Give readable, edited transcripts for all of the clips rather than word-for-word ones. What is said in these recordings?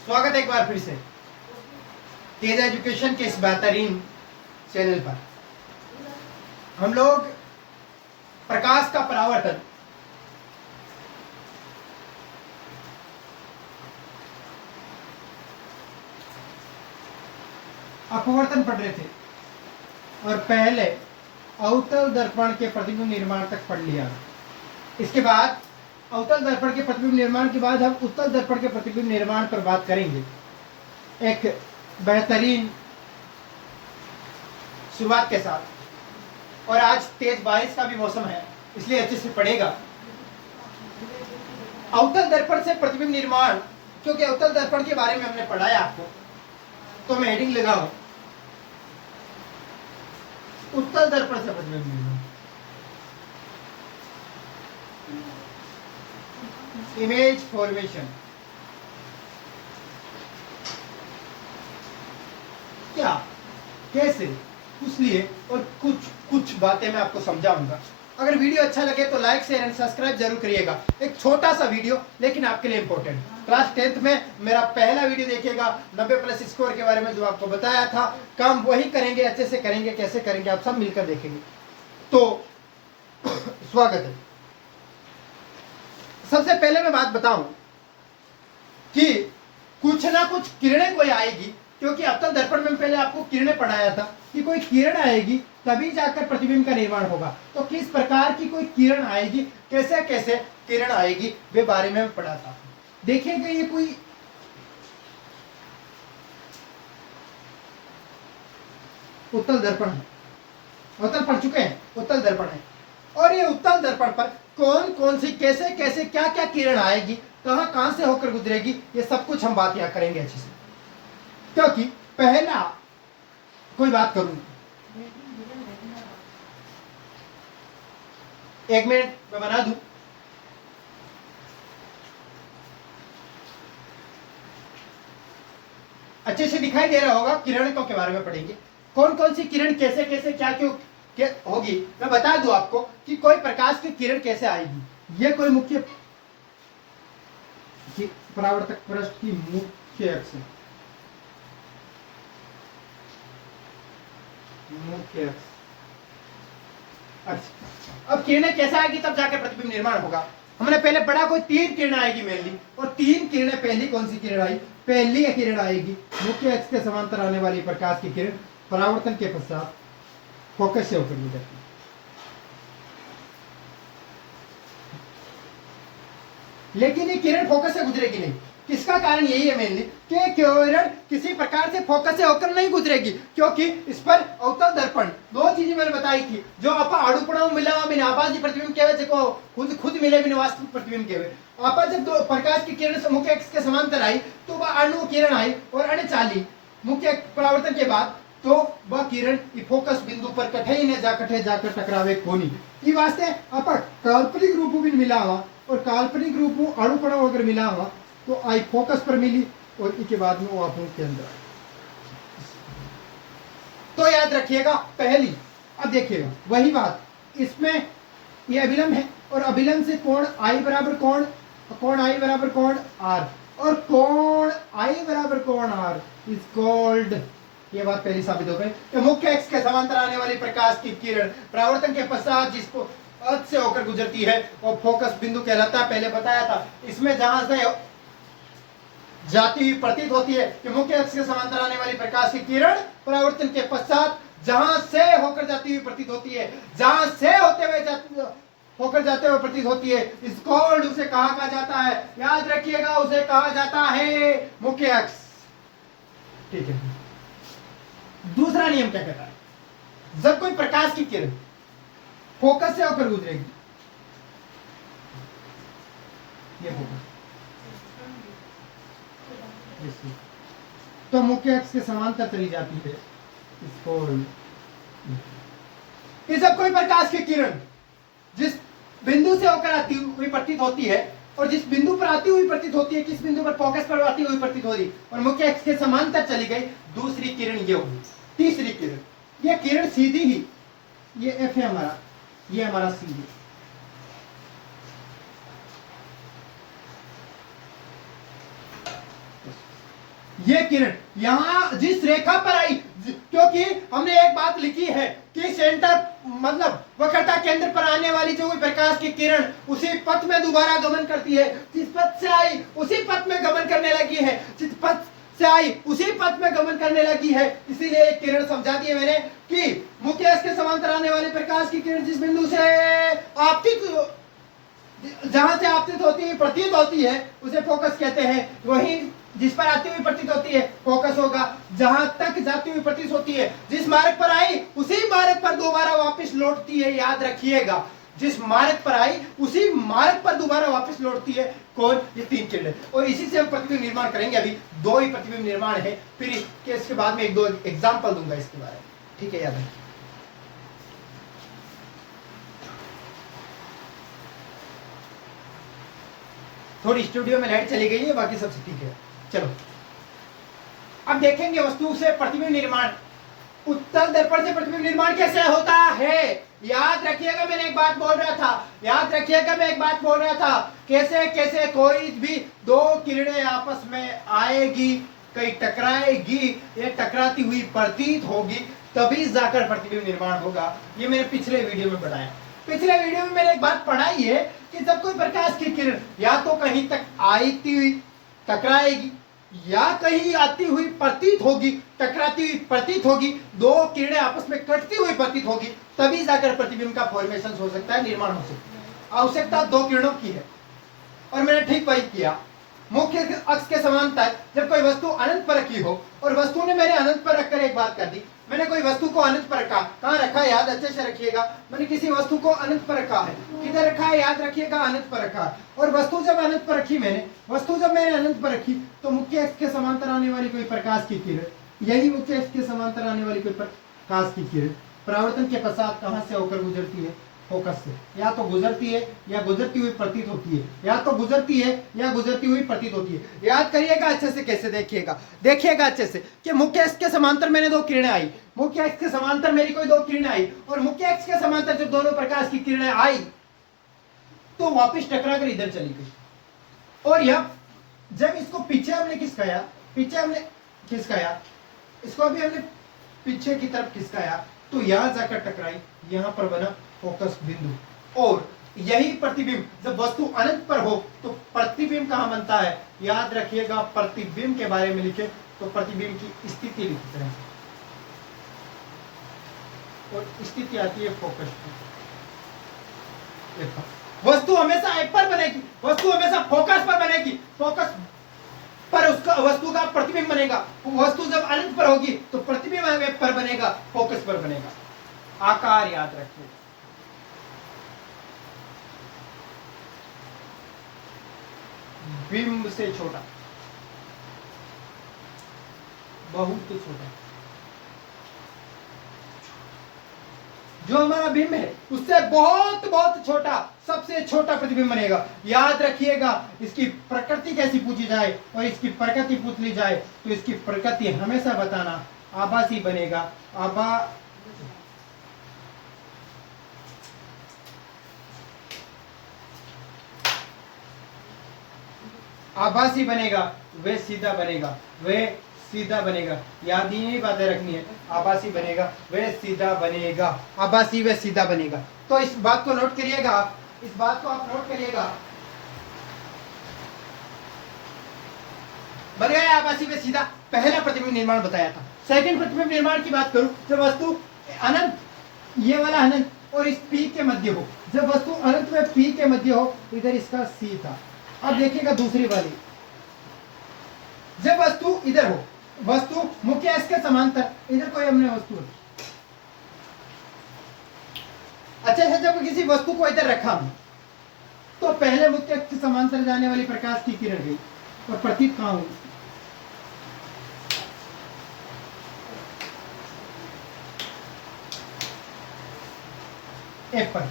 स्वागत है एक बार फिर से तेज एजुकेशन के इस बेहतरीन चैनल पर। हम लोग प्रकाश का परावर्तन अपवर्तन पढ़ रहे थे और पहले अवतल दर्पण के प्रतिबिंब निर्माण तक पढ़ लिया। इसके बाद अवतल दर्पण के प्रतिबिंब निर्माण के बाद हम उत्तल दर्पण के प्रतिबिंब निर्माण पर बात करेंगे। एक बेहतरीन शुरुआत के साथ। और आज तेज बारिश का भी मौसम है, इसलिए अच्छे से पढ़ेगा। अवतल दर्पण से प्रतिबिंब निर्माण, क्योंकि अवतल दर्पण के बारे में हमने पढ़ाया आपको, तो मैं हेडिंग लगाऊं उत्तल दर्पण से प्रतिबिंब निर्माण, इमेज फॉर्मेशन। क्या, कैसे, इसलिए और कुछ बातें मैं आपको समझाऊंगा। अगर वीडियो अच्छा लगे तो लाइक शेयर एंड सब्सक्राइब जरूर करिएगा। एक छोटा सा वीडियो लेकिन आपके लिए इंपॉर्टेंट। क्लास 10th में मेरा पहला वीडियो देखिएगा 90+ स्कोर के बारे में, जो आपको बताया था। काम वही करेंगे, अच्छे से करेंगे। कैसे करेंगे आप सब मिलकर देखेंगे। तो स्वागत है। सबसे पहले मैं बात बताऊं कि कुछ ना कुछ किरणें कोई आएगी, क्योंकि अवतल दर्पण में पहले आपको किरणें पढ़ाया था कि कोई किरण आएगी तभी जाकर प्रतिबिंब का निर्माण होगा। तो किस प्रकार की कोई किरण आएगी, कैसे कैसे किरण आएगी, वे बारे में पढ़ा था। देखिएगा, ये कोई उत्तल दर्पण है, उत्तल पढ़ चुके हैं, उत्तल दर्पण है। और ये उत्तल दर्पण पर कौन कौन सी, कैसे कैसे, क्या क्या किरण आएगी, कहां से होकर गुजरेगी, ये सब कुछ हम बात यहां करेंगे अच्छे से। क्योंकि पहला कोई बात करूं, एक मिनट मैं बना दूं। अच्छे से दिखाई दे रहा होगा। किरणों के बारे में पढ़ेंगे, कौन कौन सी किरण कैसे कैसे क्या क्यों होगी। मैं बता दूं आपको कि कोई प्रकाश की किरण कैसे आएगी। ये कोई मुख्य परावर्तक पृष्ठ की मुख्य अक्ष है, मुख्य अक्ष। अच्छा, अब किरणें कैसे आएगी तब जाकर प्रतिबिंब निर्माण होगा। हमने पहले पढ़ा कोई 3 किरणें आएगी मेनली, और 3 किरणें, पहली कौन सी किरण आई, पहली किरण आएगी मुख्य अक्ष के समांतर आने वाली प्रकाश की किरण परावर्तन के पश्चात फोकस से होकर गुजरती है। लेकिन ये किरण फोकस से गुजरेगी नहीं। इसका कारण यही है मेनली कि किरण किसी प्रकार से फोकस से होकर नहीं गुजरेगी, क्योंकि इस पर अवतल दर्पण, 2 चीजें मैंने बताई थी। जो आप अणुपणों मिला बिन आभासी प्रतिबिंब के को खुद मिले बिन वास्तविक प्रतिबिंब के। आप जब प्रकाश की किरण मुख्य अक्ष के समांतर आई तो वह अणु किरण आई और अण चाली मुख्य परावर्तन के बाद, तो वह किरण फोकस बिंदु पर कठे न जाकर टकरावे कोनी। ये वास्ते आप काल्पनिक रूप भी मिला हुआ, और काल्पनिक रूप अणुपणों अगर मिला हुआ तो आई फोकस पर मिली और इसके बाद में वो आप के अंदर आई। तो याद रखिएगा पहली। अब देखिएगा वही बात, इसमें ये अभिलंब है और अभिलंब से कोण आई बराबर कोण आई बराबर कोण आर, और कोण आई बराबर कोण आर इज कॉल्ड, ये बात पहली साबित हो गई कि मुख्य अक्ष के समांतर आने वाली प्रकाश की किरण परावर्तन के पश्चात जिसको अक्ष से होकर गुजरती है वो फोकस बिंदु कहलाता है। पहले बताया था। इसमें जहां से जाती हुई प्रतीत होती है कि मुख्य अक्ष के समांतर आने वाली प्रकाश की किरण परावर्तन के पश्चात जहां से होकर जाती हुई प्रतीत होती है, जहां से होकर जाते हुए प्रतीत होती है, इस कॉल्ड, उसे कहा जाता है, याद रखिएगा, उसे कहा जाता है मुख्य अक्ष। ठीक है। दूसरा नियम क्या कहता है, जब कोई प्रकाश की किरण फोकस से होकर गुजरेगी, ये फोकस तो मुख्य अक्ष के समांतर चली जाती है, इसको जब कोई प्रकाश की किरण जिस बिंदु से होकर आती हुई प्रतीत होती है, और जिस बिंदु पर आती हुई प्रतीत होती है, किस बिंदु पर फोकस पर आती हुई प्रतीत हो रही और मुख्य अक्ष के समांतर चली गई, दूसरी किरण ये होगी। तीसरी किरण, ये किरण सीधी ही, ये एफ है हमारा, ये हमारा सीधी, ये किरण यहाँ जिस रेखा पर आई, क्योंकि हमने एक बात लिखी है कि सेंटर मतलब वक्रता केंद्र पर आने वाली जो प्रकाश की किरण उसी पथ में दोबारा गमन करती है, जिस पथ से आई उसी पथ में गमन करने लगी है, जिस पथ से आई उसी पथ में गमन करने लगी है। इसीलिए एक किरण समझा दी है मैंने कि मुख्य अक्ष के समांतर आने वाले प्रकाश की किरण जिस बिंदु से आपतित, जहां से आपतित होती है, प्रतीत होती है, उसे फोकस कहते हैं। वही जिस पर आती हुई प्रतीत होती है फोकस होगा, जहां तक जाती हुई प्रतीत होती है, जिस मार्ग पर आई उसी मार्ग पर दोबारा वापस लौटती है। याद रखिएगा, जिस मार्ग पर आई उसी मार्ग पर दोबारा वापस लौटती है। कौन? ये तीन किरणें। और इसी से हम प्रतिबिंब निर्माण करेंगे। अभी दो ही प्रतिबिंब निर्माण है, फिर इसके बाद में एक दो एग्जाम्पल दूंगा इसके बारे में। ठीक है, याद रखिए। थोड़ी स्टूडियो में लाइट चली गई है, बाकी सब ठीक है। चलो अब देखेंगे वस्तु से प्रतिबिंब निर्माण। उत्तल दर्पण से प्रतिबिंब निर्माण कैसे होता है? याद रखिएगा, मैंने एक बात बोल रहा था, याद रखिएगा मैं एक बात बोल रहा था, कैसे कैसे कोई भी दो किरणें आपस में आएगी, कहीं टकराएगी, ये टकराती हुई प्रतीत होगी, तभी जाकर प्रतिबिंब निर्माण होगा। ये मैंने पिछले वीडियो में बताया। पिछले वीडियो में मैंने एक बात पढ़ाई है कि जब कोई प्रकाश की किरण या तो कहीं तक आती हुई टकराएगी या कहीं आती हुई प्रतीत होगी, टकराती हुई प्रतीत होगी, दो किरणें आपस में कटती हुई प्रतीत होगी, तभी जाकर प्रतिबिंब का फॉर्मेशन हो सकता है, निर्माण हो सकता है। आवश्यकता दो किरणों की है और मैंने ठीक वही किया। मुख्य अक्ष के समांतर जब कोई वस्तु अनंत पर रखी हो, और वस्तु ने मैंने अनंत पर रखकर एक बात कर दी, मैंने कोई वस्तु को अनंत पर रखा, कहाँ रखा याद अच्छे से रखिएगा, मैंने किसी वस्तु को अनंत पर रखा है, किधर रखा है याद रखिएगा, अनंत पर रखा है। और वस्तु जब अनंत पर रखी मैंने, वस्तु जब मैंने अनंत पर रखी, तो मुख्य अक्ष के समांतर आने वाली कोई प्रकाश की किरण, यही मुख्य अक्ष के समांतर आने वाली कोई प्रकाश की किरण परावर्तन के पश्चात कहाँ से होकर गुजरती है? फोकस से। या तो गुजरती है या गुजरती हुई प्रतीत होती है, या तो गुजरती है या गुजरती हुई प्रतीत होती है। याद करिएगा अच्छे से, कैसे देखिएगा, देखिएगा अच्छे से कि मुख्य अक्ष के समांतर मैंने दो किरणें आई, मुख्य अक्ष के समांतर मेरी कोई दो किरणें आई, और मुख्य अक्ष के समांतर जब दोनों प्रकाश की किरणें आई तो वापिस टकरा कर इधर चली गई। और यह जब इसको पीछे हमने खिसकाया, पीछे हमने खिसकाया, इसको भी हमने पीछे की तरफ खिसकाया, तो यहां जाकर टकराई, यहां पर बना फोकस बिंदु। और यही प्रतिबिंब जब वस्तु अनंत पर हो तो प्रतिबिंब कहां बनता है? याद रखिएगा, प्रतिबिंब के बारे में लिखे तो प्रतिबिंब की स्थिति लिखते हैं, और स्थिति आती है फोकस की। वस्तु हमेशा एक पर बनेगी, वस्तु हमेशा फोकस पर बनेगी, फोकस पर उसका वस्तु का प्रतिबिंब बनेगा। वस्तु जब अनंत पर होगी तो प्रतिबिंब पर बनेगा, फोकस पर बनेगा। आकार याद रखिए, बिंब से छोटा, बहुत छोटा, जो हमारा बिंब है उससे बहुत बहुत छोटा, सबसे छोटा प्रतिबिंब बनेगा। याद रखिएगा, इसकी प्रकृति कैसी पूछी जाए और इसकी प्रकृति पूछ ली जाए तो इसकी प्रकृति हमेशा बताना आभासी बनेगा। आभासी बनेगा, वे सीधा बनेगा, वे सीधा बनेगा। याद ही बातें रखनी है, आभासी बनेगा, वे सीधा बनेगा, आभासी वे सीधा बनेगा। तो इस बात को नोट करिएगा, इस बात को आप नोट करिएगा। बन गया आभासी वे सीधा, पहला प्रतिबिंब निर्माण बताया था। सेकंड प्रतिबिंब निर्माण की बात करूं, जब वस्तु अनंत, ये वाला अनंत और इस पी के मध्य हो, जब वस्तु अनंत में पी के मध्य हो, इधर इसका सी था। अब देखिएगा दूसरी वाली, जब वस्तु इधर हो, वस्तु मुख्य अक्ष के समांतर, इधर कोई हमने वस्तु रखी, अच्छा से जब किसी वस्तु को इधर रखा हमने, तो पहले मुख्य अक्ष के समांतर जाने वाली प्रकाश की किरण गई और प्रतीत कहां हुई? ए पर,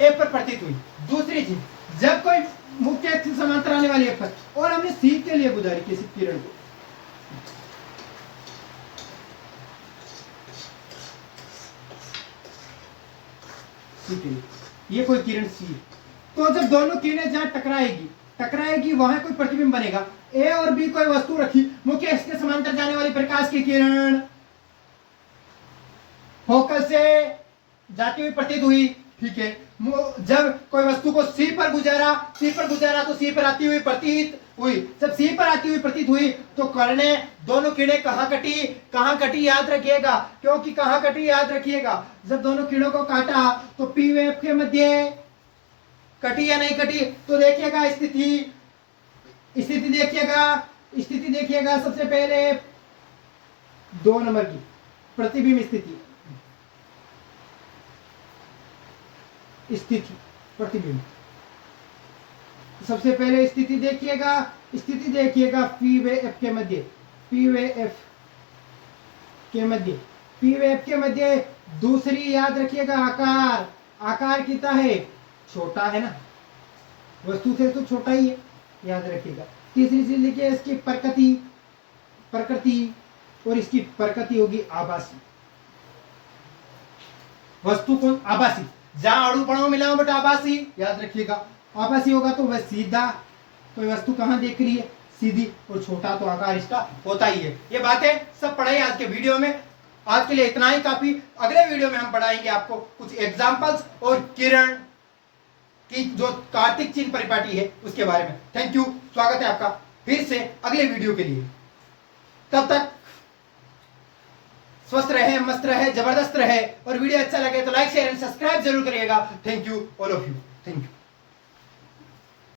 ए पर प्रतीत हुई। दूसरी चीज, जब कोई मुख्य अक्ष से समांतर आने वाली ए पर, और हमने सी के लिए गुजारी किसी किरण को, सी के लिए, ये कोई किरण सी, तो जब दोनों किरणें जहां टकराएगी, टकराएगी वहां कोई प्रतिबिंब बनेगा, ए और बी कोई वस्तु रखी, मुख्य अक्ष के समांतर जाने वाली प्रकाश की किरण फोकस से जाती हुई प्रतीत हुई। ठीक है, जब कोई वस्तु को सी पर गुजारा तो सी पर आती हुई प्रतीत हुई। जब सी पर आती हुई प्रतीत हुई तो कर्णें दोनों किरणें कहाँ कटी याद रखिएगा, क्योंकि कहाँ कटी याद रखिएगा, जब दोनों किरणों को काटा तो पी वेव के मध्य कटी या नहीं कटी। तो देखिएगा स्थिति देखिएगा सबसे पहले 2 नंबर की प्रतिबिंब स्थिति प्रतिबिंब। सबसे पहले स्थिति देखिएगा पी वे एफ के मध्य दूसरी याद रखिएगा आकार कितना है, छोटा है ना, वस्तु से तो छोटा ही है, याद रखिएगा। तीसरी चीज लिखिए इसकी प्रकृति और इसकी प्रकृति होगी आभासी। वस्तु कौन आभासी, जहां अणु परमाणु मिला बट आभासी, याद रखिएगा। आभासी होगा तो वह सीधा, कोई वस्तु कहां देख रही है, सीधी, और छोटा तो आकार इसका होता ही है। ये बातें सब पढ़ाई आज के वीडियो में। आज के लिए इतना ही काफी। अगले वीडियो में हम पढ़ाएंगे आपको कुछ एग्जाम्पल्स और किरण की जो कार्तिक चिन्ह परिपाटी है उसके बारे में। थैंक यू, स्वागत है आपका फिर से अगले वीडियो के लिए। तब तक स्वस्थ रहे, मस्त रहे, जबरदस्त रहे, और वीडियो अच्छा लगे तो लाइक शेयर एंड सब्सक्राइब जरूर करिएगा। Thank you all of you, thank you.